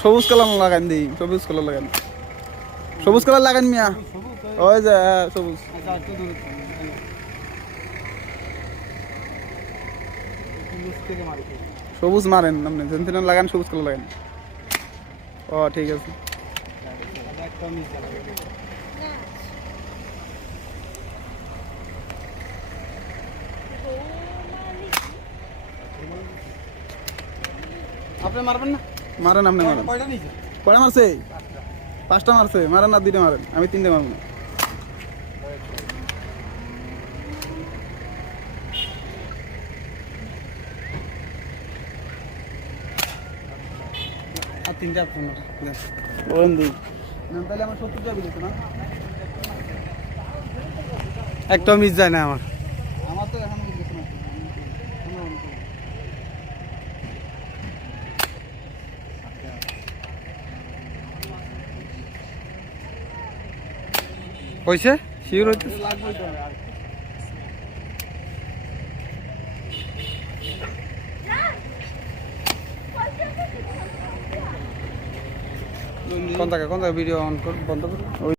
সবুজ কালার লাগান দিই, সবুজ কালার লাগান, সবুজ কালার লাগান মিয়া। ওই যে সবুজ। সবুজ মারেন আপনি, যেন লাগান সবুজ কালার লাগান। ও ঠিক আছে। আপনি মারবেন না? মারেন আপনি মারেন। কয়টা নিয়েছেন? কয়টা মারছে? 5টা মারছে। মারেন না 2টা মারেন, আমি 3টে মারবো না। আর 3টা আপনার বলেন দিই তাহলে আমার 70 টাকা দিতে না। একটা মিস যায় না আমার। আমার তো এখন দিতে না। হয়েছে শিওর হইতে লাগবে তো আর কোন জায়গায় ভিডিও অন কর বন্ধ করো।